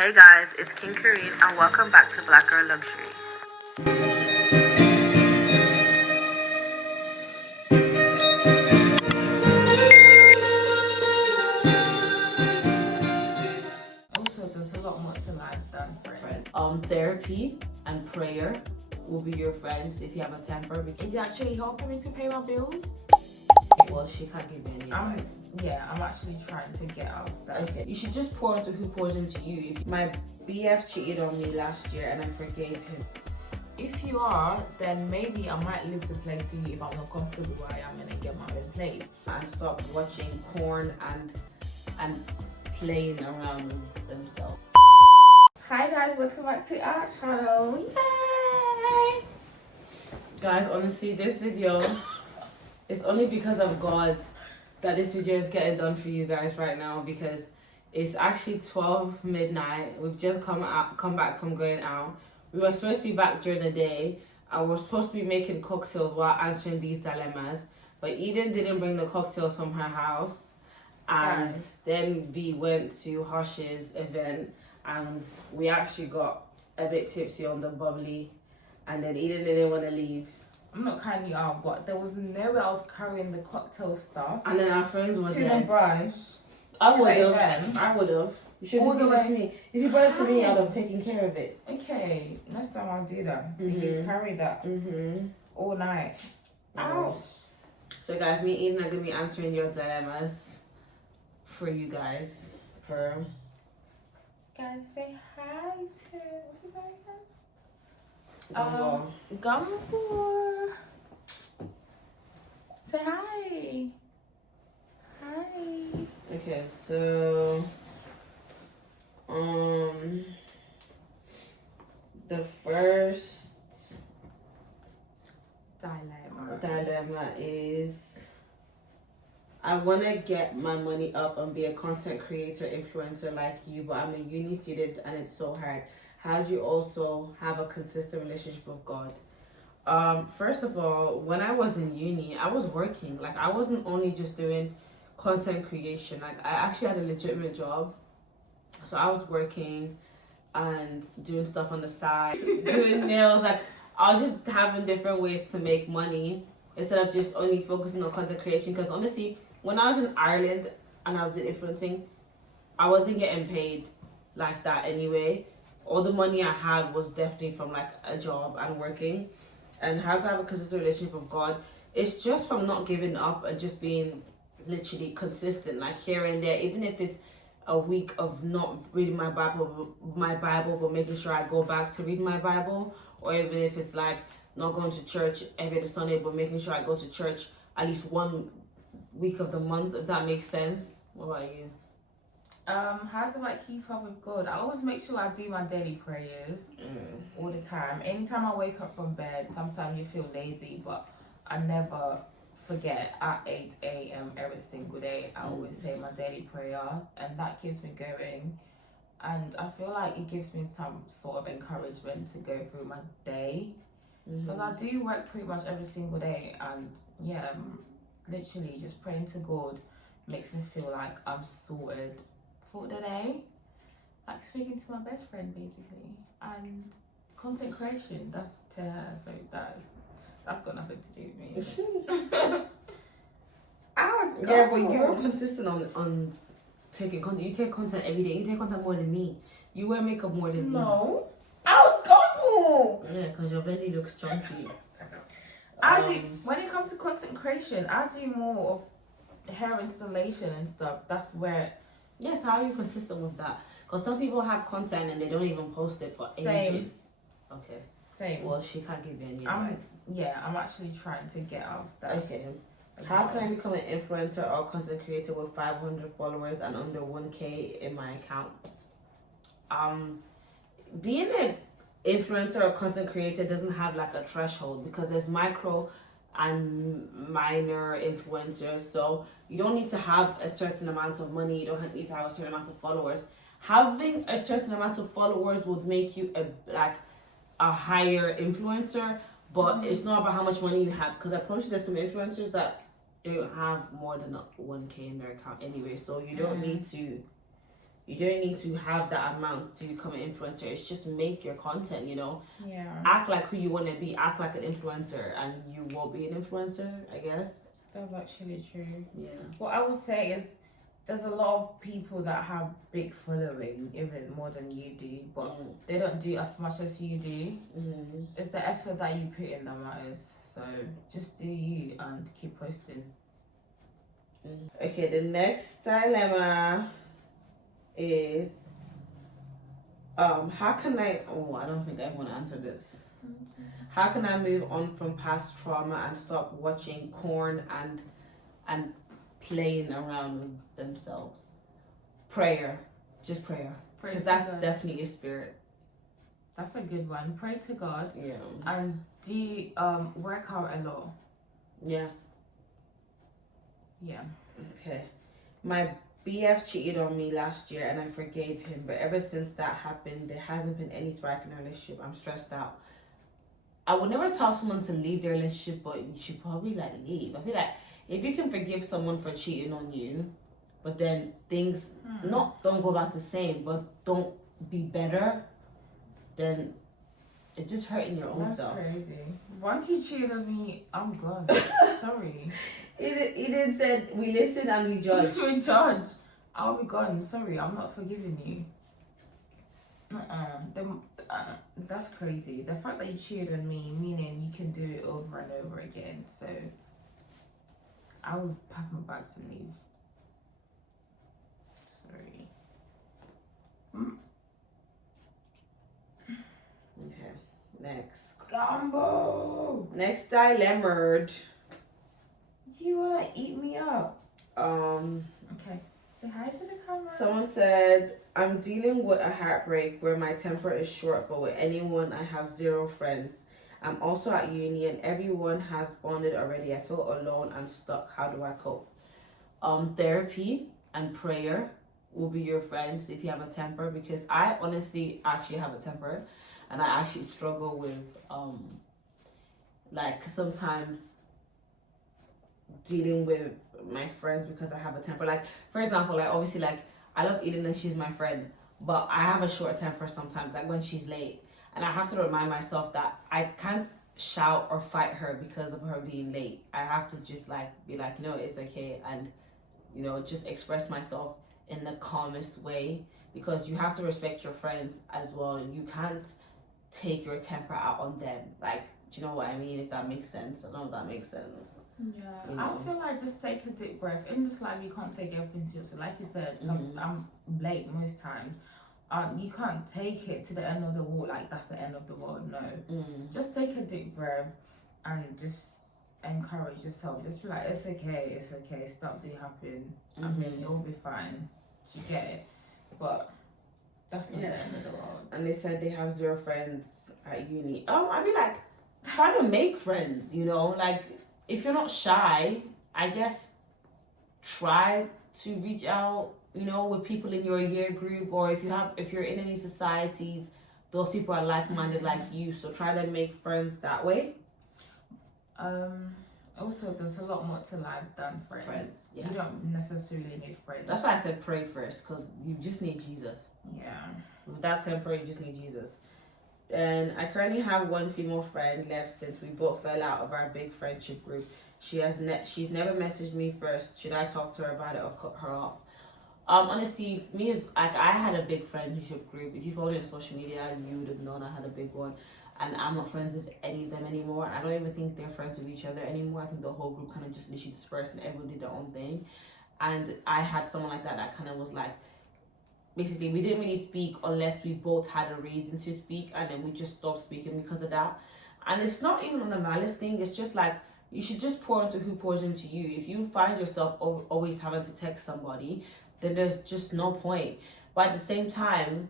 Hey guys, it's kingKarine and welcome back to Black Girl Luxury. Also, there's a lot more to life than friends. Therapy and prayer will be your friends if you have a temper. Is it actually helping me to pay my bills? Well, she can't give you any advice. I'm actually trying to get out of that. Okay, you should just pour into who pours into you. My BF cheated on me last year and I forgave him. If you are, then maybe I might leave the place to you if I'm not comfortable where I am and then get my own place. And stop watching porn and playing around with themselves. Hi guys, welcome back to our channel. Yay! Guys, honestly, this video is only because of God that this video is getting done for you guys right now, because it's actually 12 midnight. We've just come back from going out. We were supposed to be back during the day. I was supposed to be making cocktails while answering these dilemmas, but Eden didn't bring the cocktails from her house. And then we went to Hush's event and we actually got a bit tipsy on the bubbly, and then Eden didn't want to leave. I'm not carrying you out, but there was nowhere else carrying the cocktail stuff. And then our friends were To there. the brush. I would have. You should have given it to me. If you brought it to me, I'd have taken care of it. Okay, next time I'll do that. So you carry that all night. Ouch. So guys, me and Eden are going to be answering your dilemmas for you guys. Guys, say hi to, what's his name Gumball. again? Gumball. Say hi. Hi. Okay, so the first dilemma is, I want to get my money up and be a content creator, influencer like you, but I'm a uni student and it's so hard. How do you also have a consistent relationship with God? First of all, when I was in uni, I was working. Like, I wasn't only just doing content creation. Like, I actually had a legitimate job. So I was working and doing stuff on the side, doing nails. Like, I was just having different ways to make money instead of just only focusing on content creation. Because honestly, when I was in Ireland and I was doing influencing, I wasn't getting paid like that anyway. All the money I had was definitely from like a job and working. And how to have a consistent relationship with God, it's just from not giving up and just being literally consistent, like here and there. Even if it's a week of not reading my Bible, but making sure I go back to read my Bible, or even if it's like not going to church every other Sunday, but making sure I go to church at least 1 week of the month, if that makes sense. What about you? How do I keep up with God? I always make sure I do my daily prayers all the time. Anytime I wake up from bed, sometimes you feel lazy, but I never forget at 8 a.m. every single day. I always say my daily prayer, and that keeps me going. And I feel like it gives me some sort of encouragement to go through my day. Because I do work pretty much every single day, and literally just praying to God makes me feel like I'm sorted for the day, like speaking to my best friend basically. And content creation, that's to her, so that's got nothing to do with me. Yeah, but you're consistent on taking content. You take content every day. You take content more than me. You wear makeup more than me. No. Ouch, Gumbo! Yeah, because your belly looks chunky. I do, when it comes to content creation, I do more of hair installation and stuff. That's where. Yes, how are you consistent with that? Because some people have content and they don't even post it for ages. Same. Okay. Same. Well, she can't give you any advice. I'm actually trying to get out of that. Okay. How can I become an influencer or content creator with 500 followers and under 1K in my account? Being an influencer or content creator doesn't have like a threshold, because there's micro and minor influencers. So you don't need to have a certain amount of money. You don't need to have a certain amount of followers. Having a certain amount of followers would make you a higher influencer, but it's not about how much money you have. Because I promise you, there's some influencers that don't have more than 1K in their account anyway. So you don't need to You don't need to have that amount to become an influencer. It's just make your content, you know. Yeah. Act like who you want to be. Act like an influencer, and you will be an influencer, I guess. That's actually true. Yeah. What I would say is there's a lot of people that have big following, even more than you do, but they don't do as much as you do. It's the effort that you put in that matters. So just do you and keep posting. Okay, the next dilemma is how can I don't think I want to answer this. How can I move on from past trauma and stop watching corn and playing around with themselves? Prayer. Just prayer. Because that's definitely your spirit. That's a good one. Pray to God. Yeah. And do work out a lot. Yeah. Yeah. Okay. My BF cheated on me last year and I forgave him, but ever since that happened, there hasn't been any spark in our relationship. I'm stressed out. I would never tell someone to leave their relationship, but you should probably like leave. I feel like if you can forgive someone for cheating on you, but then things don't go back the same, but don't be better, then it's just hurting your own self. That's crazy. Once you cheated on me, I'm gone. Sorry. Eden said we listen and we judge. We judge. I'll be gone. Sorry, I'm not forgiving you. That's crazy. The fact that you cheated on me, meaning you can do it over and over again. So I would pack my bags and leave. Sorry. Okay. Next. Gumbo. Next dilemma. You wanna eat me up? Okay. Say hi to the camera. Someone said, I'm dealing with a heartbreak where my temper is short, but with anyone I have 0 friends. I'm also at uni and everyone has bonded already. I feel alone and stuck. How do I cope? Therapy and prayer will be your friends if you have a temper, because I honestly actually have a temper and I actually struggle with like sometimes dealing with my friends because I have a temper. Like, for example, like obviously, like I love Eden and she's my friend, but I have a short temper sometimes, like when she's late, and I have to remind myself that I can't shout or fight her because of her being late. I have to just like be like, no, it's okay, and you know, just express myself in the calmest way, because you have to respect your friends as well. You can't take your temper out on them. Like, do you know what I mean? If that makes sense. I don't know if that makes sense. Yeah, you know? I feel like just take a deep breath. In this life, you can't take everything to yourself. Like you said, I'm late most times. You can't take it to the end of the world like that's the end of the world. No, just take a deep breath and just encourage yourself. Just be like, it's okay, stuff do happen. I mean, it will be fine. You get it, but that's not the end of the world. And they said they have 0 friends at uni. I mean, like, try to make friends, you know, like if you're not shy, I guess try to reach out, you know, with people in your year group, or if you're in any societies, those people are like-minded like you, so try to make friends that way. Also, there's a lot more to life than friends. Yeah. You don't necessarily need friends. That's why I said pray first, because you just need Jesus. Yeah. With that temper, you just need Jesus. And I currently have 1 female friend left since we both fell out of our big friendship group. She's never messaged me first. Should I talk to her about it or cut her off? Honestly, me is like, I had a big friendship group. If you follow me on social media, you would have known I had a big one. And I'm not friends with any of them anymore. I don't even think they're friends with each other anymore. I think the whole group kind of just literally dispersed and everyone did their own thing. And I had someone like that kind of was like, basically, we didn't really speak unless we both had a reason to speak, and then we just stopped speaking because of that. And it's not even on a malice thing. It's just like, you should just pour into who pours into you. If you find yourself always having to text somebody, then there's just no point. But at the same time,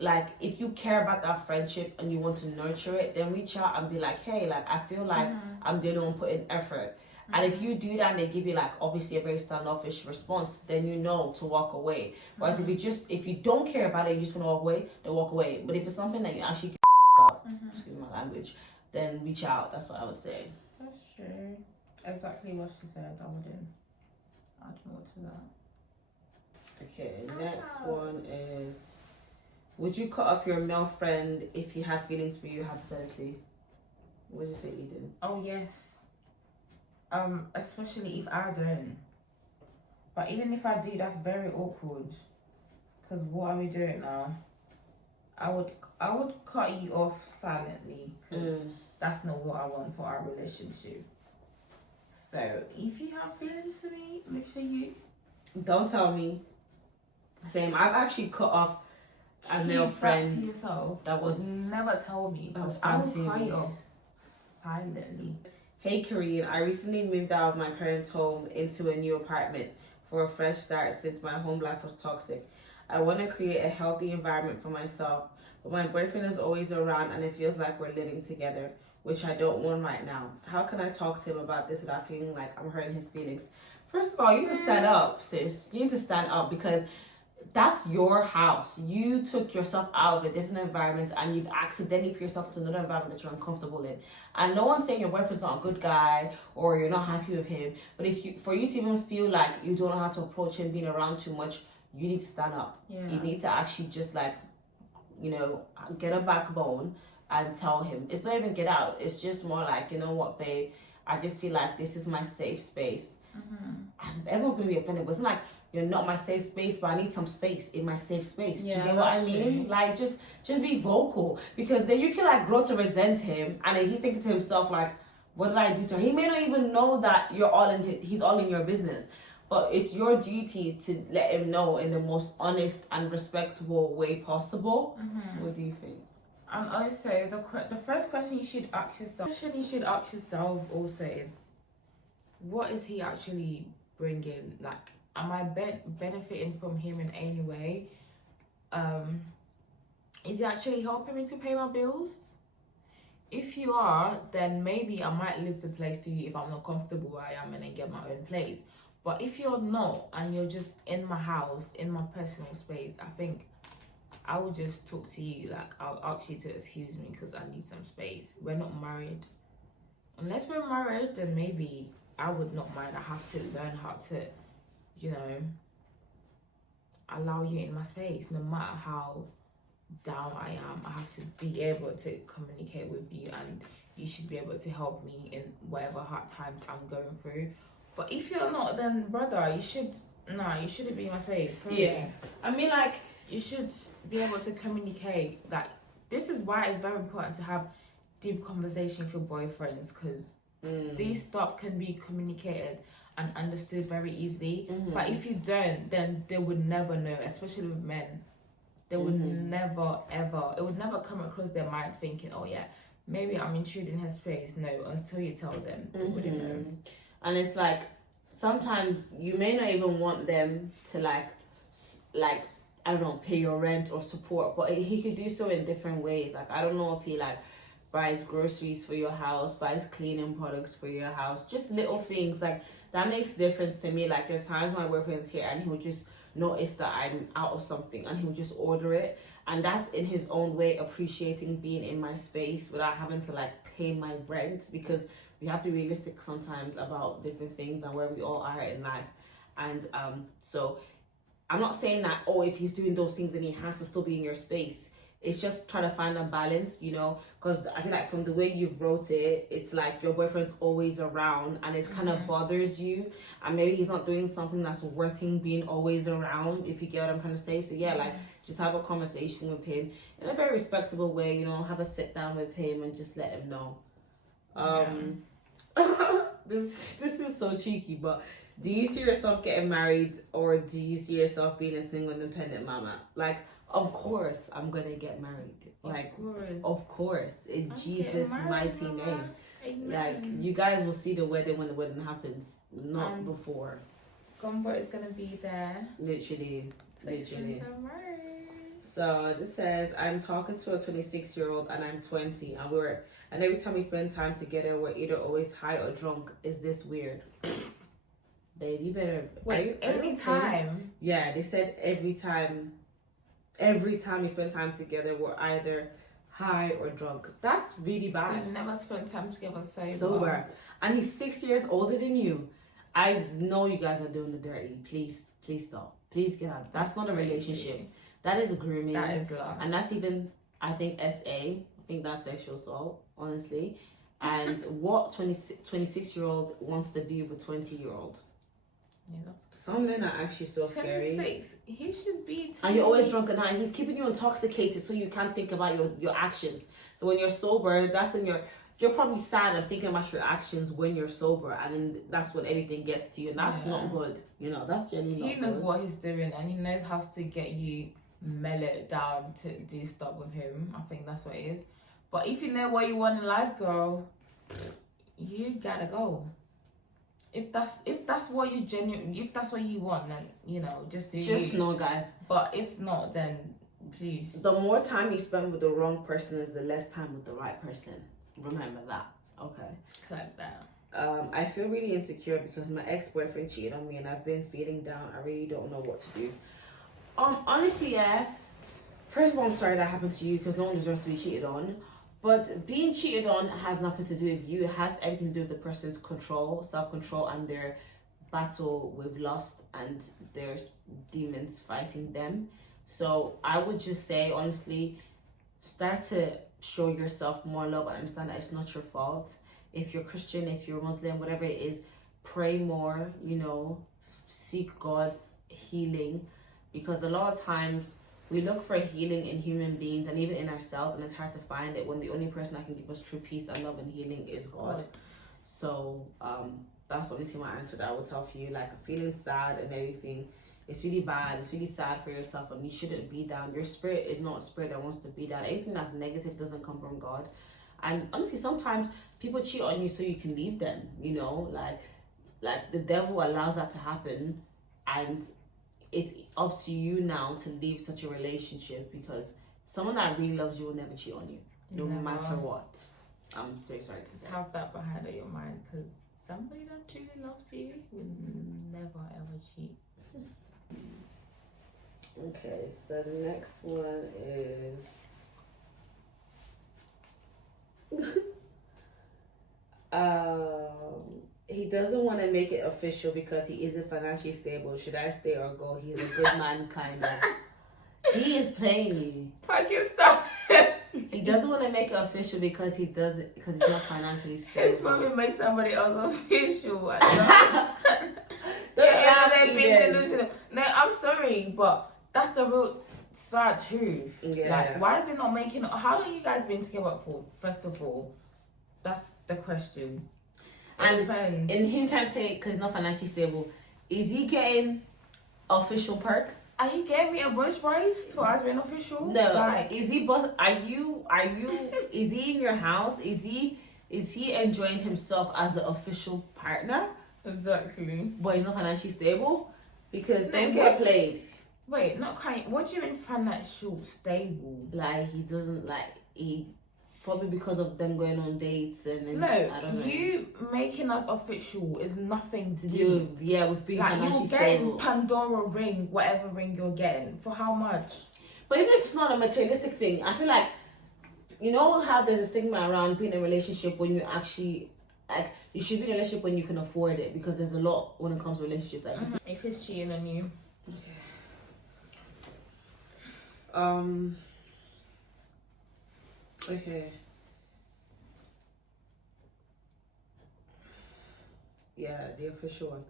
like, if you care about that friendship and you want to nurture it, then reach out and be like, hey, like, I feel like I'm the only one putting effort. And if you do that and they give you like obviously a very standoffish response, then you know to walk away. Whereas if you don't care about it, you just want to walk away, then walk away. But if it's something that you actually give about, excuse my language, then reach out. That's what I would say. That's true. Exactly what she said. I wouldn't add more to that. Okay, next one is: would you cut off your male friend if he had feelings for you, hypothetically? What did you say, Eden? Oh yes. Especially if I don't. But even if I do, that's very awkward. Because what are we doing now? I would cut you off silently. Because that's not what I want for our relationship. So if you have feelings for me, make sure you don't tell me. Same. I've actually cut off a male friend. To yourself. That was never tell me. Because I will cut you off silently. Hey Karine, I recently moved out of my parents' home into a new apartment for a fresh start since my home life was toxic. I want to create a healthy environment for myself, but my boyfriend is always around and it feels like we're living together, which I don't want right now. How can I talk to him about this without feeling like I'm hurting his feelings? First of all, you need to stand up, sis. You need to stand up because that's your house. You took yourself out of a different environment and you've accidentally put yourself to another environment that you're uncomfortable in. And no one's saying your boyfriend's not a good guy or you're not happy with him. But for you to even feel like you don't know how to approach him being around too much, you need to stand up. Yeah. You need to actually just get a backbone and tell him. It's not even get out. It's just more like, you know what, babe, I just feel like this is my safe space. And everyone's going to be offended. But it's not like, you're not my safe space, but I need some space in my safe space. Yeah, you know what I mean? True. Like, just be vocal. Because then you can, grow to resent him. And then he's thinking to himself, what did I do to her? He may not even know that he's all in your business. But it's your duty to let him know in the most honest and respectable way possible. What do you think? And also, the first question you should ask yourself also is, what is he actually bringing? Am I benefiting from him in any way? Is he actually helping me to pay my bills? If you are, then maybe I might leave the place to you if I'm not comfortable where I am and then get my own place. But if you're not and you're just in my house, in my personal space, I think I would just talk to you. I'll ask you to excuse me because I need some space. We're not married. Unless we're married, then maybe I would not mind. I have to learn how to, allow you in my space. No matter how down I am, I have to be able to communicate with you, and you should be able to help me in whatever hard times I'm going through. But if you're not, then brother, you shouldn't be in my space. Sorry. Yeah. I mean, you should be able to communicate. This is why it's very important to have deep conversation with your boyfriends, because these stuff can be communicated and understood very easily. But if you don't, then they would never know, especially with men. They would never, ever, it would never come across their mind thinking, oh yeah, maybe I'm intruding his space. No, until you tell them, they wouldn't know. And it's sometimes you may not even want them to I don't know, pay your rent or support, but he could do so in different ways. I don't know if he buys groceries for your house, buys cleaning products for your house, just little things that makes a difference to me. There's times my boyfriend's here and he'll just notice that I'm out of something and he'll just order it, and that's in his own way appreciating being in my space without having to pay my rent, because we have to be realistic sometimes about different things and where we all are in life. And so I'm not saying that, if he's doing those things then he has to still be in your space. It's just trying to find a balance, because I feel from the way you've wrote it, it's your boyfriend's always around and it kind of bothers you, and maybe he's not doing something that's worth him being always around, if you get what I'm trying to say. So yeah, just have a conversation with him in a very respectable way, have a sit down with him and just let him know. This is so cheeky, but do you see yourself getting married, or do you see yourself being a single independent mama? Of course I'm gonna get married. Of course. In Jesus' mighty name. Amen. You guys will see the wedding when the wedding happens, not before. Gumbo is gonna be there. Literally. So this says, I'm talking to a 26-year-old and I'm 20, and every time we spend time together, we're either always high or drunk. Is this weird? Babe, you better... Wait, anytime? Yeah, they said every time we spend time together, we're either high or drunk. That's really bad. So you never spend time together sober. And he's 6 years older than you. I know you guys are doing the dirty. Please stop. Please get out. That's not a relationship. That is grooming. That is lust. And that's even, I think, SA. I think that's sexual assault, honestly. And what 26-year-old wants to be with a 20-year-old? Yeah, that's some men are actually so 26. scary. He should be 20. And you're always drunk at night. He's keeping you intoxicated so you can't think about your actions. So when you're sober, that's when you're probably sad and thinking about your actions when you're sober, and then that's when everything gets to you, and that's not good. You know, that's genuinely not good. He knows what he's doing, and he knows how to get you mellowed down to do stuff with him. I think that's what it is. But if you know what you want in life, girl, you gotta go. If that's what you if that's what you want, then you know, just do. Just know, guys. But if not, then please. The more time you spend with the wrong person is the less time with the right person. Remember that. Okay. Like that. I feel really insecure because my ex-boyfriend cheated on me and I've been feeling down. I really don't know what to do. Honestly, yeah. First of all, I'm sorry that happened to you because no one deserves to be cheated on. But being cheated on has nothing to do with you. It has everything to do with the person's control, self-control, and their battle with lust and their demons fighting them. So I would just say, honestly, start to show yourself more love and understand that it's not your fault. If you're Christian, if you're Muslim, whatever it is, pray more, you know, seek God's healing, because a lot of times we look for healing in human beings and even in ourselves, and it's hard to find it when the only person that can give us true peace and love and healing is God. So that's obviously my answer that I would tell for you. Like, feeling sad and everything, it's really bad. It's really sad for yourself, and you shouldn't be down. Your spirit is not a spirit that wants to be down. Anything that's negative doesn't come from God. And honestly, sometimes people cheat on you so you can leave them, you know, like the devil allows that to happen, and it's up to you now to leave such a relationship, because someone that really loves you will never cheat on you, no matter what. I'm so sorry to say. Have that behind your mind, because somebody that truly loves you will never ever cheat. Okay, so the next one is he doesn't want to make it official because he isn't financially stable. Should I stay or go? He's a good man, kinda. He is playing you. Pakistan. He doesn't want to make it official because he's not financially stable. It's probably make somebody else official. They're being delusional. No, I'm sorry, but that's the real sad truth. Yeah. Like, why is it not making? How long you guys been together for? First of all, that's the question. And depends. in him trying to say because he's not financially stable, is he getting official perks? Are you getting me a Rolls Royce for us being official? No. Like, is he? Are you? Is he in your house? Is he enjoying himself as an official partner? Exactly. But he's not financially stable, because No, don't get played. Wait, not kind. What do you mean financial stable? Like, he doesn't he probably because of them going on dates and then, No, I don't know. you making us official is nothing to do. Dude, yeah, with being Like, financially you're getting stable. Pandora ring, whatever ring you're getting, for how much? But even if it's not a materialistic thing, I feel like, you know how there's a stigma around being in a relationship when you actually, like, you should be in a relationship when you can afford it, because there's a lot when it comes to relationships. Like, If he's cheating on you. Okay. Yeah, the official one.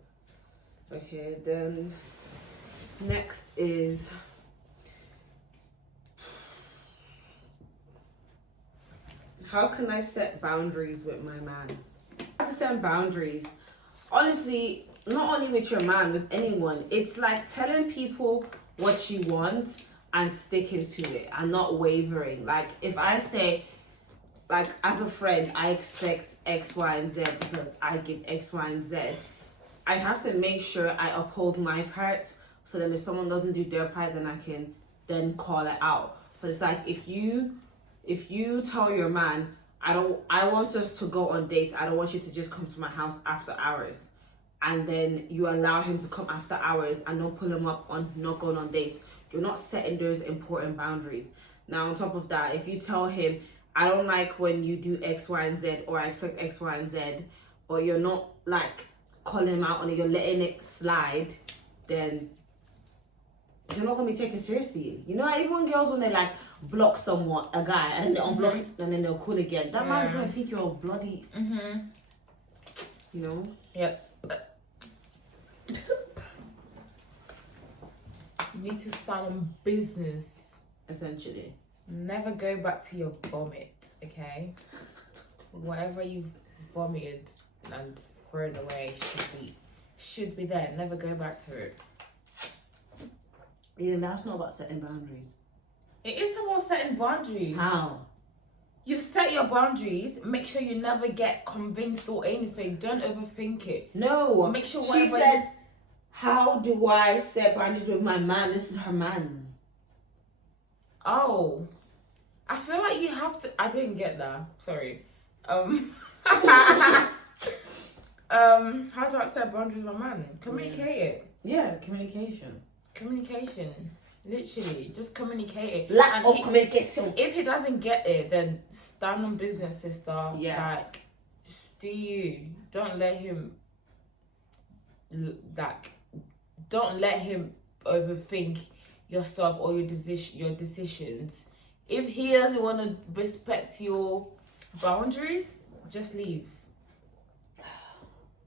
Okay, then next is how can I set boundaries with my man? How to set boundaries? Honestly, not only with your man, with anyone. It's like telling people what you want and sticking to it and not wavering. Like, if I say, like, as a friend, I expect X, Y, and Z because I give X, Y, and Z, I have to make sure I uphold my part, so that if someone doesn't do their part, then I can then call it out. But it's like, if you tell your man, I want us to go on dates, I don't want you to just come to my house after hours, and then you allow him to come after hours and don't pull him up on not going on dates, you're not setting those important boundaries. Now, on top of that, if you tell him, I don't like when you do X, Y, and Z, or I expect X, Y, and Z, but you're not like calling him out on it, you're letting it slide, then you're not gonna be taken seriously. You know, even when girls, when they like block someone, a guy, and then they unblock it, and then they'll call again. That man's gonna think you're a bloody. You know. Yep. You need to start on business. Essentially. Never go back to your vomit, okay? Whatever you vomited and thrown away should be there. Never go back to it. Yeah, that's not about setting boundaries. It is about setting boundaries. How? You've set your boundaries. Make sure you never get convinced or anything. Don't overthink it. No. Make sure she said, how do I set boundaries with my man? This is her man. Oh. I feel like you have to... I didn't get that. Sorry. How do I set boundaries with my man? Communicate it. Yeah, communication. Communication. Literally. Just communicate it. Lack of communication. If he doesn't get it, then stand on business, sister. Yeah. Like, do you. Don't let him... Like... Don't let him overthink yourself or your decisions. If he doesn't want to respect your boundaries, just leave.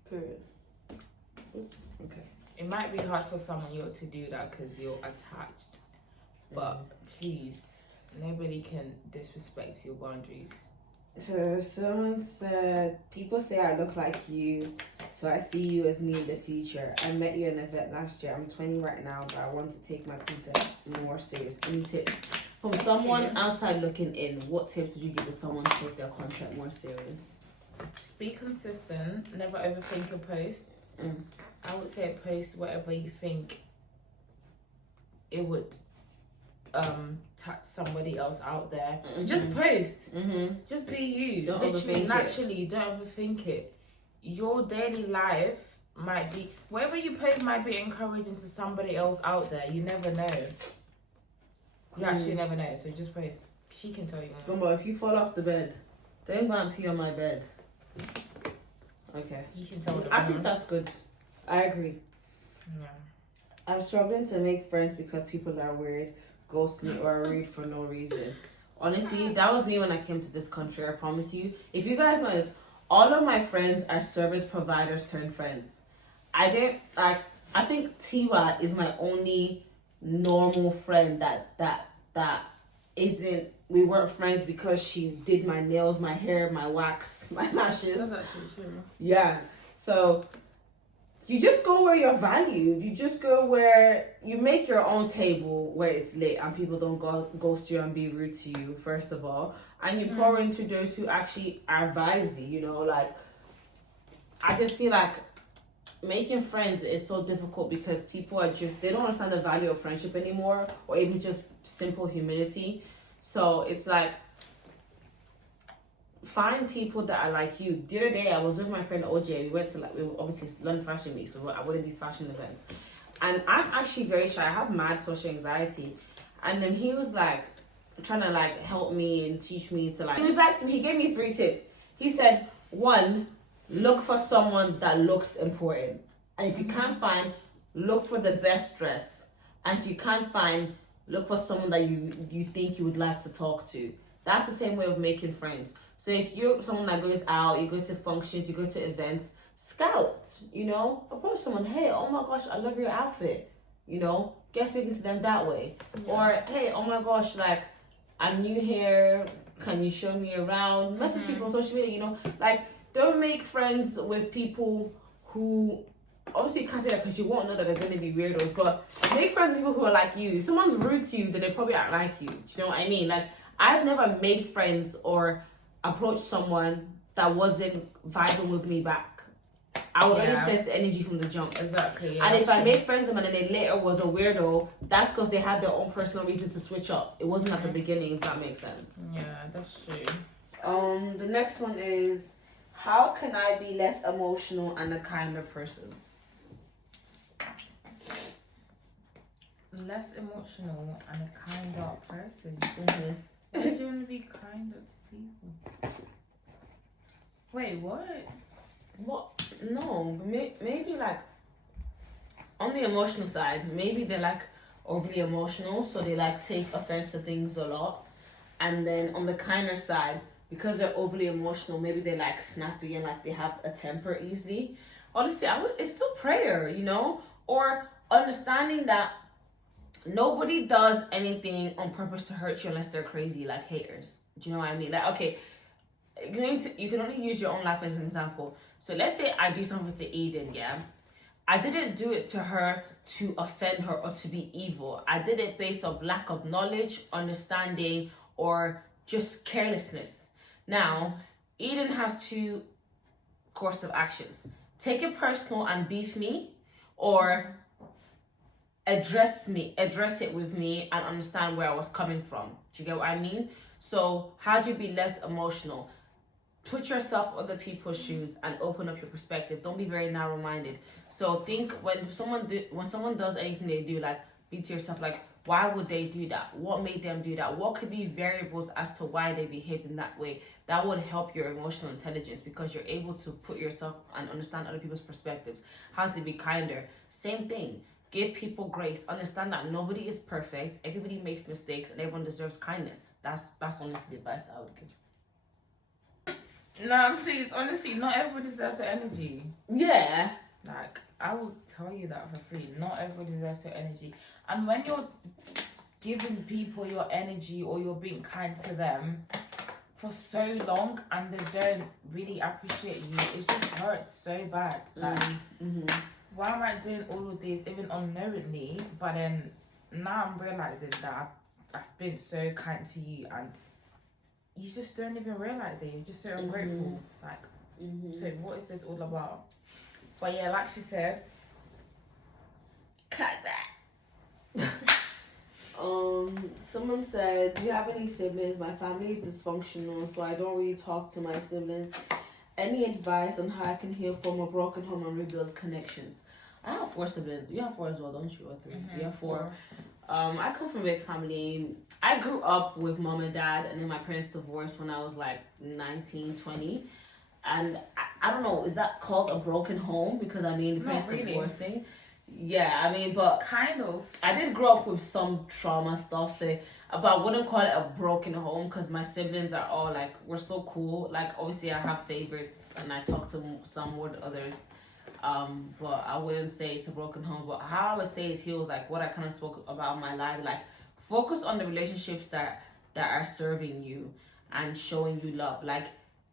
Period. Okay. It might be hard for someone to do that because you're attached. But please, nobody can disrespect your boundaries. So someone said, people say I look like you, so I see you as me in the future. I met you in an event last year. I'm 20 right now, but I want to take my content more serious. Any tips? From someone outside looking in, what tips would you give to someone to take their content more serious? Just be consistent. Never overthink your posts. I would say post whatever you think it would touch somebody else out there. Just post. Just be you. Don't Literally, overthink naturally, don't overthink it. Your daily life might be, whatever you post might be encouraging to somebody else out there. You never know. You actually never know. So just post. She can tell you more. Gumbo, if you fall off the bed, don't go and pee on my bed. Okay. You can tell them. I think that's good. I agree. Yeah. I'm struggling to make friends because people are weird, ghost me, or are rude for no reason. Honestly, that was me when I came to this country. I promise you. If you guys know this, all of my friends are service providers turned friends. I think Tiwa is my only normal friend that isn't. We weren't friends because she did my nails, my hair, my wax, my lashes. That's actually true. Yeah. So you just go where you're valued. You just go where you make your own table where it's lit and people don't ghost you and be rude to you, first of all. And you pour into those who actually are vibesy, you know, like I just feel like making friends is so difficult because people are just, they don't understand the value of friendship anymore, or even just simple humility. So it's like, find people that are like you. The other day I was with my friend OJ. We went to obviously London Fashion Week, so at one of these fashion events. And I'm actually very shy. I have mad social anxiety. And then he was like trying to like help me and teach me to like, he was like to me, he gave me 3 tips. He said, 1, look for someone that looks important. And if you can't find, look for the best dress. And if you can't find, look for someone that you think you would like to talk to. That's the same way of making friends. So if you're someone that goes out, you go to functions, you go to events, scout, you know, approach someone, hey, oh my gosh, I love your outfit, you know, get speaking to them that way. Yeah. Or, hey, oh my gosh, like, I'm new here, can you show me around? Message people on social media, you know, like, don't make friends with people who, obviously you can't say that because you won't know that they're going to be weirdos, but make friends with people who are like you. If someone's rude to you, then they probably aren't like you. Do you know what I mean? Like, I've never made friends or approached someone that wasn't vibing with me back. I would only sense the energy from the jump. Exactly. Yeah, and if I made friends with them and then they later was a weirdo, that's because they had their own personal reason to switch up. It wasn't at the beginning, if that makes sense. Yeah, that's true. The next one is, how can I be less emotional and a kinder person? Less emotional and a kinder person. Why do you want to be kinder to people? Wait, what? What? No, maybe like on the emotional side, maybe they're like, overly emotional, so they like take offense to things a lot. And then on the kinder side, because they're overly emotional, maybe they like snappy and like they have a temper easily. Honestly, it's still prayer, you know, or understanding that nobody does anything on purpose to hurt you unless they're crazy, like haters. Do you know what I mean? Like, okay, you can only use your own life as an example. So let's say I do something to Eden, yeah. I didn't do it to her to offend her or to be evil. I did it based on lack of knowledge, understanding, or just carelessness. Now, Eden has two course of actions: take it personal and beef me, or address it with me and understand where I was coming from. Do you get what I mean? So how do you be less emotional? Put yourself in other people's shoes and open up your perspective. Don't be very narrow-minded. So think when someone does anything they do, like, be to yourself, like, why would they do that? What made them do that? What could be variables as to why they behaved in that way? That would help your emotional intelligence, because you're able to put yourself and understand other people's perspectives. How to be kinder. Same thing. Give people grace. Understand that nobody is perfect. Everybody makes mistakes, and everyone deserves kindness. That's honestly the advice I would give. No, please, honestly, not everyone deserves your energy. Yeah. Like, I will tell you that for free. Not everyone deserves your energy. And when you're giving people your energy or you're being kind to them for so long and they don't really appreciate you, it just hurts so bad. Like, why am I doing all of this, even unknowingly? But then now I'm realizing that I've been so kind to you, and you just don't even realize it. You're just so ungrateful. Like, so what is this all about? But yeah, like she said, cut that. Someone said, do you have any siblings? My family is dysfunctional, so I don't really talk to my siblings. Any advice on how I can heal from a broken home and rebuild connections? I have 4 siblings. You have 4 as well, don't you? Or 3? You have 4. I come from a big family. I grew up with mom and dad, and then my parents divorced when I was like 19, 20. And I don't know, is that called a broken home? Because I mean, the parents divorcing. Yeah, I mean, but kind of. I did grow up with some trauma stuff, so, but I wouldn't call it a broken home, because my siblings are all like, we're still cool. Like, obviously I have favorites and I talk to some more than others. But I wouldn't say it's a broken home. But how I would say is heals, like what I kind of spoke about in my life, like focus on the relationships that are serving you and showing you love. Like,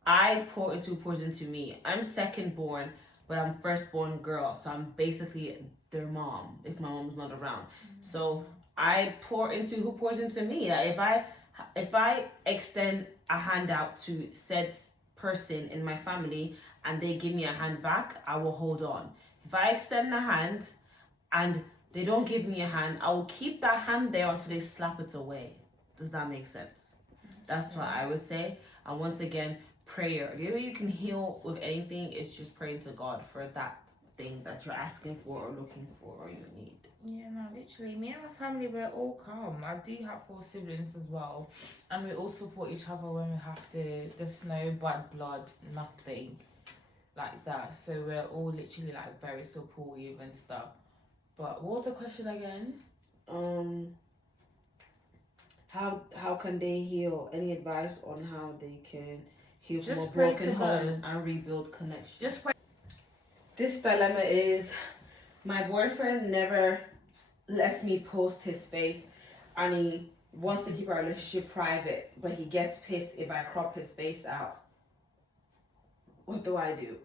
I pour into who pours into me. I'm second born, but I'm first born girl, so I'm basically their mom if my mom's not around. So I pour into who pours into me. Like, if I extend a hand out to said person in my family and they give me a hand back, I will hold on. If I extend a hand and they don't give me a hand, I will keep that hand there until they slap it away. Does that make sense? That's what I would say. And once again, prayer. The way you can heal with anything is just praying to God for that thing that you're asking for or looking for or you need. Yeah, no, literally, me and my family, we're all calm. I do have 4 siblings as well, and we all support each other when we have to. There's no bad blood, nothing like that. So we're all literally like very supportive and stuff. But what was the question again? How can they heal? Any advice on how they can heal from Just a pray broken to home God. and rebuild connection? Just pray. This dilemma is, my boyfriend never lets me post his face, and he wants to keep our relationship private, but he gets pissed if I crop his face out. What do I do?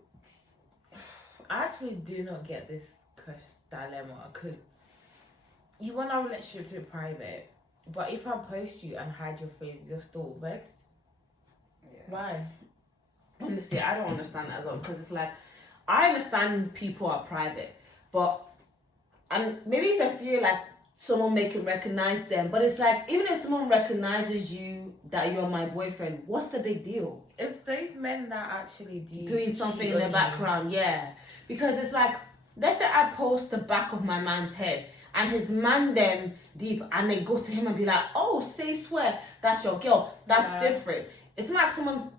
I actually do not get this dilemma, because you want our relationship to be private, but if I post you and hide your face, you're still vexed. Yeah. Why? Honestly, I don't understand that as well, because it's like, I understand people are private, but, and maybe it's a fear like someone may can recognize them, but it's like, even if someone recognizes you that you're my boyfriend, what's the big deal? It's those men that actually doing something in the background, yeah. Because it's like, let's say I post the back of my man's head and his man them deep, and they go to him and be like, oh, say swear. that's your girl. That's Yeah. different. It's not like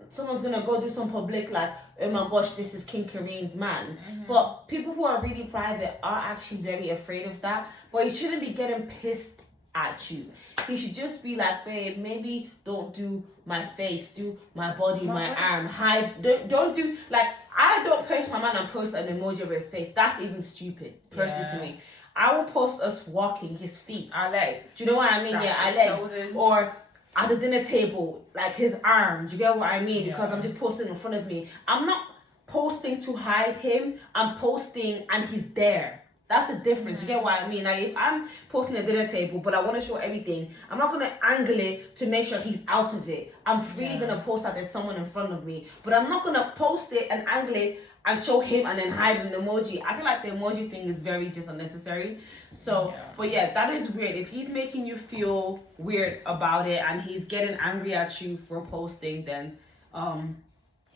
someone's gonna go do some public like, oh my gosh, this is kingKarine's man. But people who are really private are actually very afraid of that. But he shouldn't be getting pissed at you. He should just be like, babe, maybe don't do my face, do my body, my arm, hide. Don't do like, I don't post my man and post an emoji of his face. That's even stupid, personally to me. I will post us walking, his feet, Our legs. do you know what I mean? Like our his legs. shoulders. Or at the dinner table, like his arm. Do you get what I mean? Because Yeah. I'm just posting in front of me. I'm not posting to hide him. I'm posting and he's there. That's the difference. You get what I mean? Like if I'm posting a dinner table, but I want to show everything, I'm not gonna angle it to make sure he's out of it. I'm freely gonna post that there's someone in front of me, but I'm not gonna post it and angle it and show him and then hide an emoji. I feel like the emoji thing is very just unnecessary. So, but yeah, that is weird. If he's making you feel weird about it and he's getting angry at you for posting, then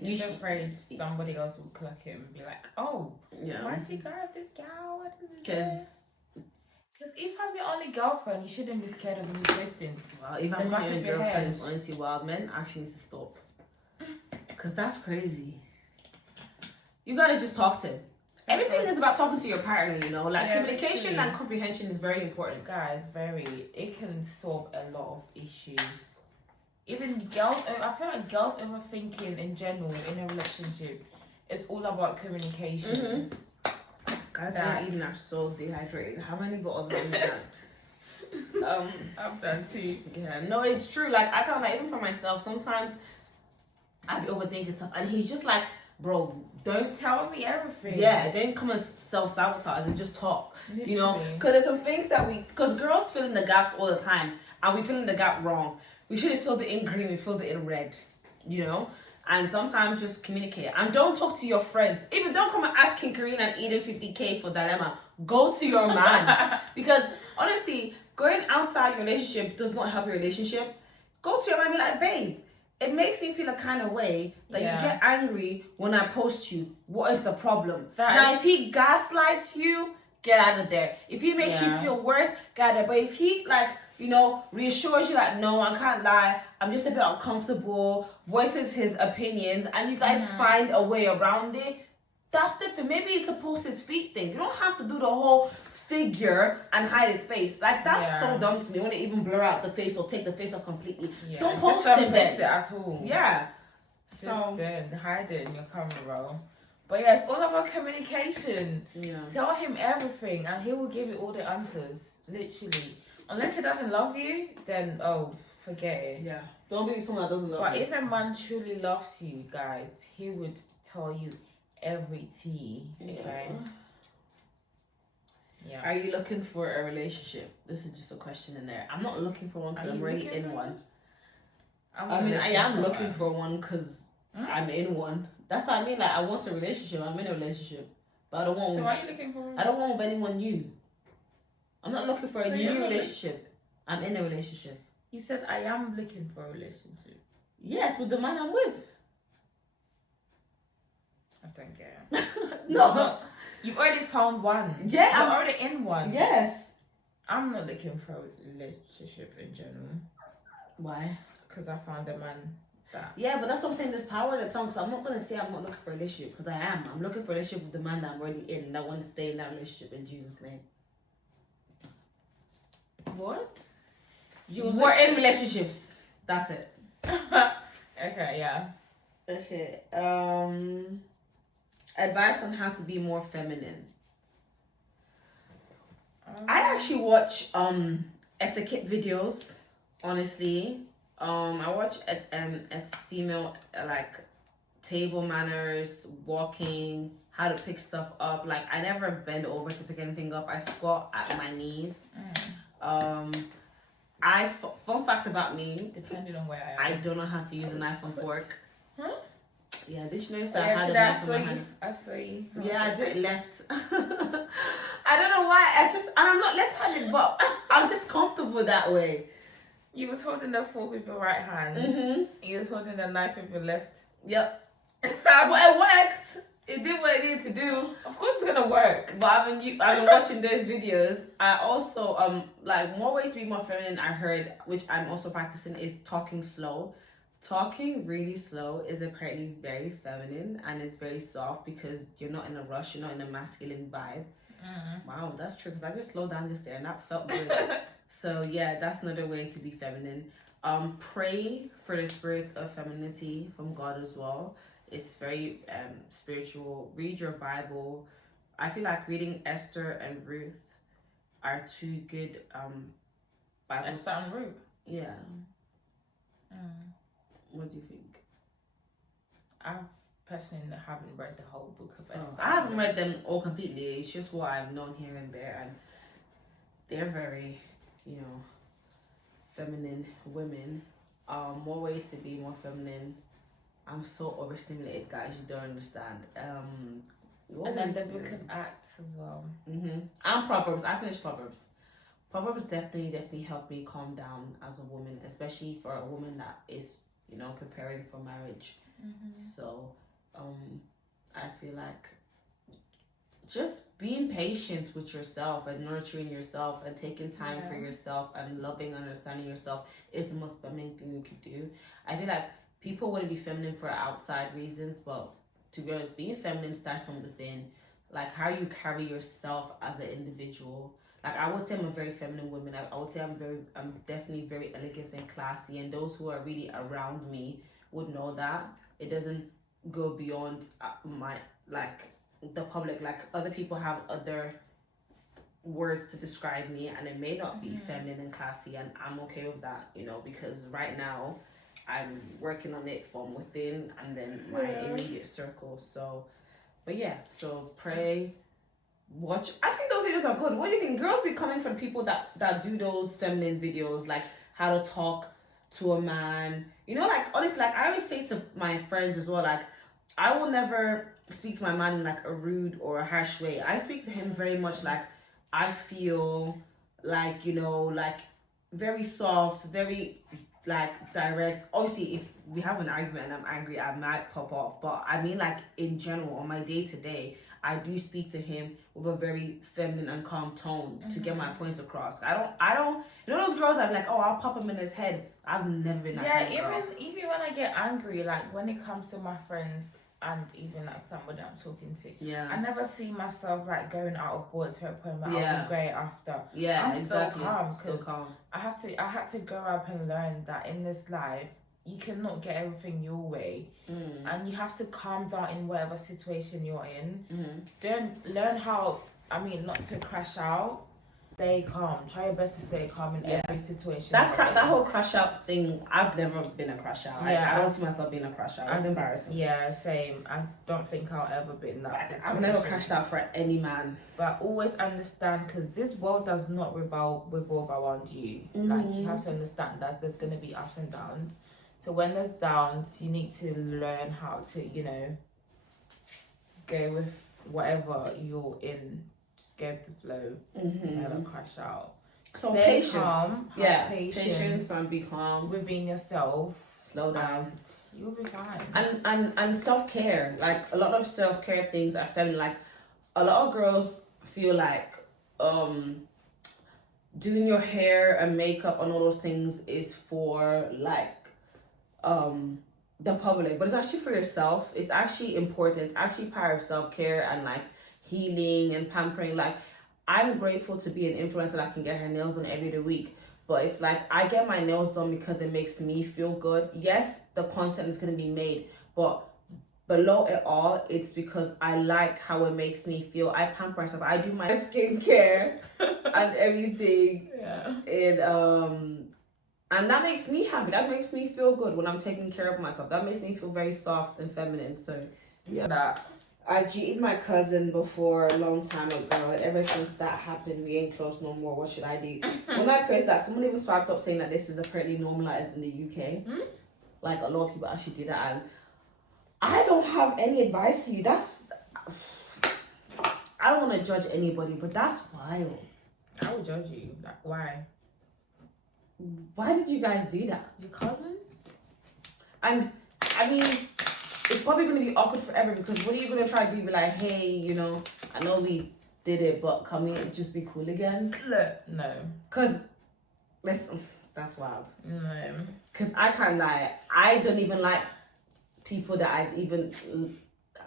He's afraid somebody else will clock him and be like, oh, why'd you go with this girl? Because if I'm your only girlfriend, you shouldn't be scared of me posting. Well, if I'm your girlfriend, honestly, wild men actually need to stop. Because that's crazy. You gotta just talk to him. Everything is about talking to your partner, you know? Like, communication and comprehension is very important. Guys, it can solve a lot of issues. Even girls, I feel like girls overthinking in general in a relationship. It's all about communication. Guys that even are so dehydrated. How many bottles have you done? I've done too. Yeah, no, it's true. Like, I can't, like, even for myself, sometimes I be overthinking stuff. And he's just like, bro, don't tell me everything. Yeah, don't come and self-sabotage and just talk. Literally. You know? Because there's some things that because girls fill in the gaps all the time. And we fill in the gap wrong. We shouldn't fill it in green, we filled it in red, you know? And sometimes just communicate. And don't talk to your friends. Even don't come and ask kingKarine and Eden 50K for dilemma. Go to your man. Because honestly, going outside your relationship does not help your relationship. Go to your man and be like, babe, it makes me feel a kind of way that you get angry when I post you. What is the problem? If he gaslights you, get out of there. If he makes you feel worse, get out of there. But if he reassures you like, no, I can't lie, I'm just a bit uncomfortable, voices his opinions, and you guys find a way around it, that's different. Maybe it's a post his feet thing. You don't have to do the whole figure and hide his face. Like, that's so dumb to me when they even blur out the face or take the face off completely. Don't post it then. It at all. Yeah. Just hide it in your camera roll. But yeah, it's all about communication. Yeah. Tell him everything and he will give you all the answers. Literally. Unless he doesn't love you, then forget it. Yeah. Don't be with someone that doesn't love you. But if a man truly loves you, guys, he would tell you every tea. Okay? Yeah. Are you looking for a relationship? This is just a question in there. I'm not looking for one because I'm already in one. I am looking for one because I'm in one. That's what I mean. Like, I want a relationship. I'm in a relationship. But I don't want... So why are you looking for one? I don't want with anyone new. I'm not looking for a new relationship. I'm in a relationship. You said I am looking for a relationship. Yes, with the man I'm with. I don't get it. No. You've already found one. Yeah. You're already in one. Yes. I'm not looking for a relationship in general. Why? Because I found a man that... Yeah, but that's what I'm saying. There's power in the tongue. So I'm not going to say I'm not looking for a relationship because I am. I'm looking for a relationship with the man that I'm already in and I want to stay in that relationship in Jesus' name. What? We're in relationships. That's it. Okay, yeah. Okay. Advice on how to be more feminine. I actually watch etiquette videos, honestly. I watch female like table manners, walking, how to pick stuff up. Like, I never bend over to pick anything up. I squat at my knees. Fun fact about me, depending on where I am, I don't know how to use a knife and fork. Huh? Yeah, did you notice that I had a knife in my hand? I saw you. Yeah, I do it left. I don't know why. And I'm not left-handed, but I'm just comfortable that way. You was holding the fork with your right hand. You was holding the knife with your left. Yep. But it worked. It did what it needed to do. Of course it's gonna work. But I've been watching those videos. I also like more ways to be more feminine. I heard, which I'm also practicing, is talking slow. Talking really slow is apparently very feminine and it's very soft because you're not in a rush. You're not in a masculine vibe. Wow, that's true. Because I just slowed down just there and that felt good. So yeah, that's another way to be feminine. Pray for the spirit of femininity from God as well. It's very spiritual. Read your Bible. I feel like reading Esther and Ruth are two good Bibles. Esther and Ruth? Yeah. What do you think? I personally haven't read the whole book of Esther. I haven't read them all completely. It's just what I've known here and there, and they're very, feminine women. More ways to be more feminine. I'm so overstimulated, guys. You don't understand. And then the book of Acts as well. And Proverbs. I finished Proverbs. Proverbs definitely helped me calm down as a woman, especially for a woman that is, preparing for marriage. So, I feel like just being patient with yourself and nurturing yourself and taking time for yourself and loving and understanding yourself is the most feminine thing you could do. I feel like people wouldn't be feminine for outside reasons, but to be honest, being feminine starts from within. Like how you carry yourself as an individual. Like I would say I'm a very feminine woman. I would say I'm definitely very elegant and classy, and those who are really around me would know that. It doesn't go beyond my, the public. Like other people have other words to describe me and it may not be feminine and classy, and I'm okay with that, because right now I'm working on it from within and then my immediate circle. So, but yeah, so pray, watch. I think those videos are good. What do you think? Girls be coming from people that do those feminine videos, like how to talk to a man. Honestly, I always say to my friends as well, like, I will never speak to my man in like a rude or a harsh way. I speak to him very much like I feel, like, very soft, very direct. Obviously, if we have an argument and I'm angry, I might pop off. But I mean, like, in general, on my day to day, I do speak to him with a very feminine and calm tone to get my points across. I don't, those girls I'm like, oh, I'll pop him in his head. I've never been that kind of girl. Even when I get angry, like when it comes to my friends and even like somebody I'm talking to, I never see myself like going out of board to a point where I'll be great after. I'm exactly. Still calm. I had to grow up and learn that in this life you cannot get everything your way, and you have to calm down in whatever situation you're in. Don't learn how. Not to crash out. Stay calm. Try your best to stay calm in every situation. That whole crash out thing, I've never been a crash out. I don't see myself being a crash out. It's embarrassing. Yeah, same. I don't think I'll ever be in that situation. I've never crashed out for any man. But always understand, because this world does not revolve around you. Like, you have to understand that there's going to be ups and downs. So when there's downs, you need to learn how to, go with whatever you're in. Just go with the flow. Never crash out. So stay patience. Calm. Patience and be calm. Within yourself. Slow down. You'll be fine. And self-care. Like, a lot of self-care things are feminine. Like, a lot of girls feel like doing your hair and makeup and all those things is for the public, but it's actually for yourself. It's actually important. It's actually part of self-care and healing and pampering. Like, I'm grateful to be an influencer that can get her nails done every other week, but it's like I get my nails done because it makes me feel good. Yes, the content is going to be made, but below it all, it's because I like how it makes me feel. I pamper myself. I do my skincare and everything. And that makes me happy. That makes me feel good when I'm taking care of myself. That makes me feel very soft and feminine. So I cheated my cousin before a long time ago, and ever since that happened, we ain't close no more. What should I do? When I posted that, someone even swiped up saying that this is apparently normalized in the UK. Like, a lot of people actually do that, and I don't have any advice for you. I don't want to judge anybody, but that's wild. I would judge you. Like, why? Why did you guys do that? Your cousin? And I mean, it's probably going to be awkward forever, because what are you going to try to do? Be like, hey, you know, I know we did it, but can we just be cool again? No. Because that's wild. No. Because I can't lie, I don't even like people that I've even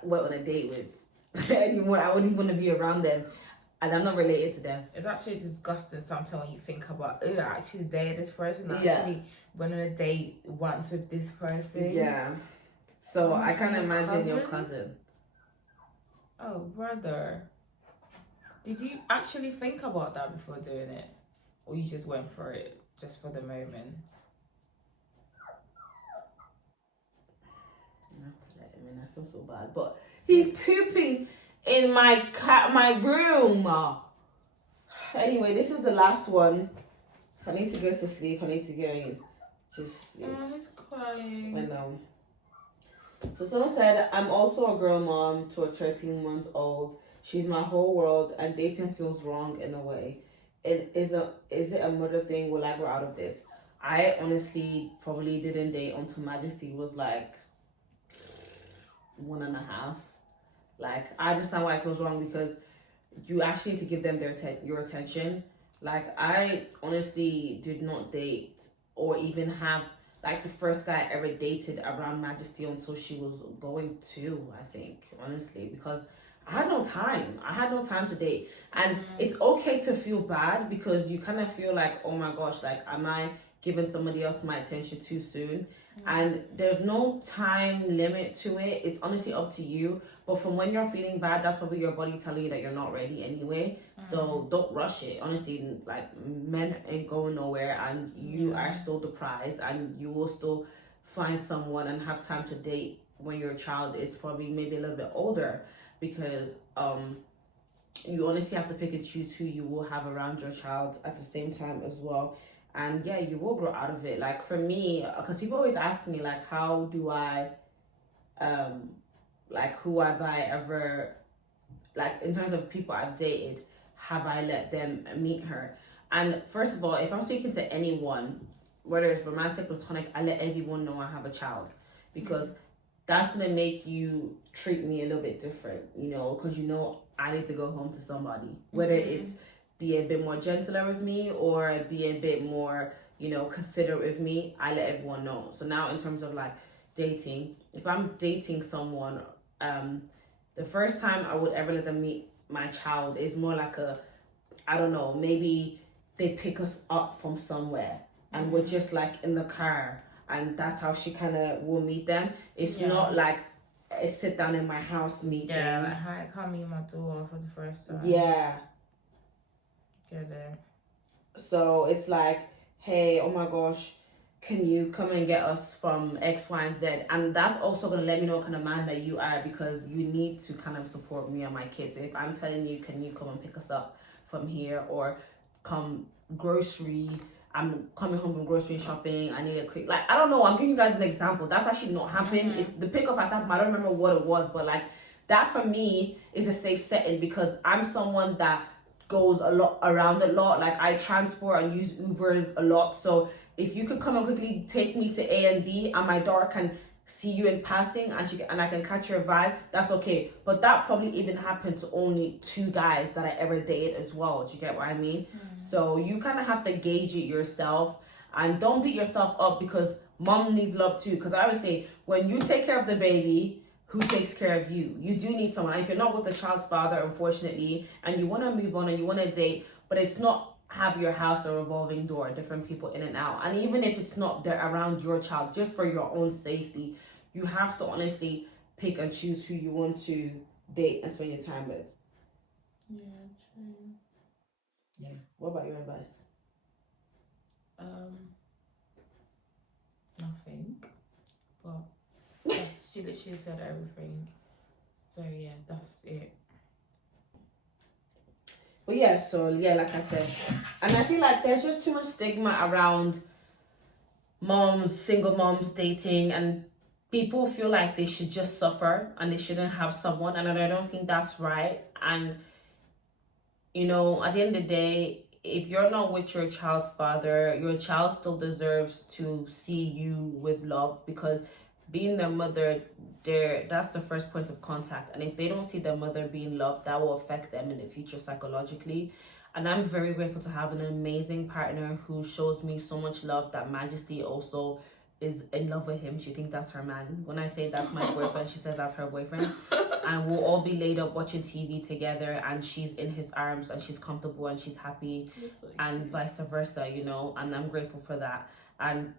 went on a date with anymore. I wouldn't want to be around them, and I'm not related to them. It's actually disgusting sometimes when you think about, I actually dated this person. I Yeah. actually went on a date once with this person. Yeah. So I can't imagine your cousin? cousin. Oh, brother. Did you actually think about that before doing it? Or you just went for it just for the moment? I have to let him in. I feel so bad. But he's pooping in my room. Anyway, this is the last one. So I need to go to sleep. I need to go in. Just Oh, he's crying. I know. So someone said, I'm also a girl mom to a 13-month-old. She's my whole world, and dating feels wrong in a way. Is it a mother thing? Will I grow out of this? I honestly probably didn't date until Majesty was like 1.5. Like, I understand why it feels wrong, because you actually need to give them your attention. Like, I honestly did not date or even have, like, the first guy I ever dated around Majesty until she was going 2, I think, honestly, because I had no time. I had no time to date. And it's okay to feel bad, because you kind of feel like, oh my gosh, like, am I giving somebody else my attention too soon? And there's no time limit to it. It's honestly up to you. But from when you're feeling bad, that's probably your body telling you that you're not ready anyway. So don't rush it. Honestly, like, men ain't going nowhere, and you are still the prize, and you will still find someone and have time to date when your child is probably maybe a little bit older, because you honestly have to pick and choose who you will have around your child at the same time as well. And yeah, you will grow out of it. Like, for me, because people always ask me, like, how do I like, who have I ever, like, in terms of people I've dated, have I let them meet her? And first of all, if I'm speaking to anyone, whether it's romantic, platonic, I let everyone know I have a child, because that's gonna make you treat me a little bit different, you know, because you know I need to go home to somebody, whether it's be a bit more gentler with me or be a bit more, you know, considerate with me. I let everyone know. So now, in terms of like dating, if I'm dating someone, the first time I would ever let them meet my child is more like a, I don't know, maybe they pick us up from somewhere and we're just like in the car, and that's how she kind of will meet them. It's not like a sit down in my house meeting. Yeah, like, hi, come in my door for the first time. Yeah. Get it. So it's like, hey, oh my gosh, can you come and get us from X, Y, and Z? And that's also going to let me know what kind of man that you are, because you need to kind of support me and my kids. So if I'm telling you, can you come and pick us up from here, or come grocery, I'm coming home from grocery shopping, I need a quick, like, I don't know, I'm giving you guys an example. That's actually not happened. It's the pickup has happened. I don't remember what it was, but like, that for me is a safe setting, because I'm someone that goes around a lot. Like, I transport and use Ubers a lot. So if you could come and quickly take me to A and B, and my daughter can see you in passing, and I can catch your vibe, that's okay. But that probably even happened to only 2 guys that I ever dated as well. Do you get what I mean? So you kind of have to gauge it yourself, and don't beat yourself up, because mom needs love too. Because I always say, when you take care of the baby, who takes care of you? You do need someone. If you're not with the child's father, unfortunately, and you want to move on and you want to date, but it's not have your house a revolving door, different people in and out. And even if it's not there around your child, just for your own safety, you have to honestly pick and choose who you want to date and spend your time with. Yeah, true. Yeah. What about your advice? Nothing. But yes, she literally said everything. So yeah, that's it. But yeah, so yeah, like I said, and I feel like there's just too much stigma around moms, single moms dating, and people feel like they should just suffer and they shouldn't have someone, and I don't think that's right. And you know, at the end of the day, if you're not with your child's father, your child still deserves to see you with love, because being their mother, that's the first point of contact. And if they don't see their mother being loved, that will affect them in the future psychologically. And I'm very grateful to have an amazing partner who shows me so much love that Majesty also is in love with him. She thinks that's her man. When I say that's my boyfriend, she says that's her boyfriend. And we'll all be laid up watching TV together, and she's in his arms and she's comfortable and she's happy, and vice versa, you know. And I'm grateful for that. And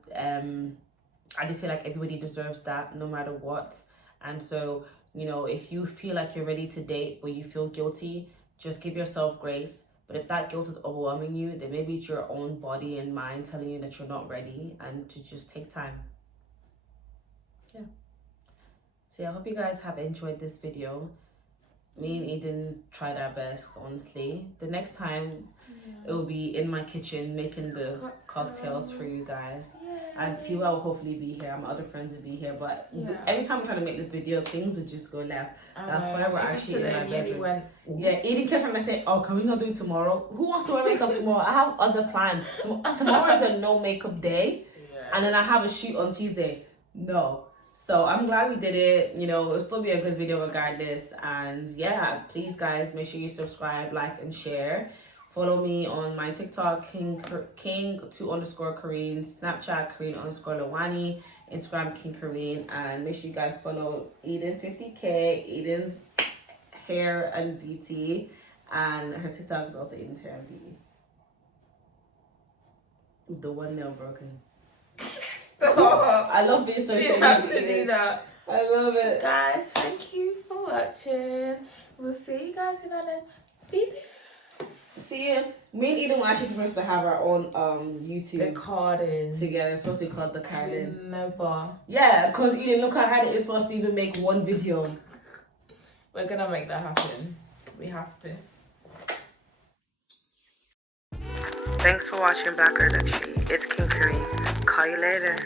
I just feel like everybody deserves that no matter what. And so, you know, if you feel like you're ready to date but you feel guilty, just give yourself grace. But if that guilt is overwhelming you, then maybe it's your own body and mind telling you that you're not ready, and to just take time. Yeah. So yeah, I hope you guys have enjoyed this video. Me and Eden tried our best, honestly. The next time, it will be in my kitchen making the cocktails for you guys. And Tiwa will hopefully be here. My other friends will be here. But every time I'm trying to make this video, things would just go left. That's why we're actually in my bedroom. Yeah, Eden kept trying to say, oh, can we not do it tomorrow? Who wants to wear makeup tomorrow? I have other plans. Tomorrow is a no makeup day. And then I have a shoot on Tuesday. No. So I'm glad we did it. You know, it'll still be a good video regardless. And yeah, please guys, make sure you subscribe, like, and share. Follow me on my TikTok, king2_Karine, Snapchat, Karine_Lawani, Instagram, kingKarine. And make sure you guys follow Eden 50K, Eden's hair and beauty. And her TikTok is also Eden's hair and beauty. With the one nail broken. Stop. I love being social media. have to do that. I love it. Guys, thank you for watching. We'll see you guys in our next video. See you. Me and Eden were actually supposed to have our own YouTube. The Kardine. Together. It's supposed to be called the Kardine. Never. Yeah, because Eden, look how hard it is for us to even make one video. We're gonna make that happen. We have to. Thanks for watching Black Girl Luxury. It's kingKarine. Call you later.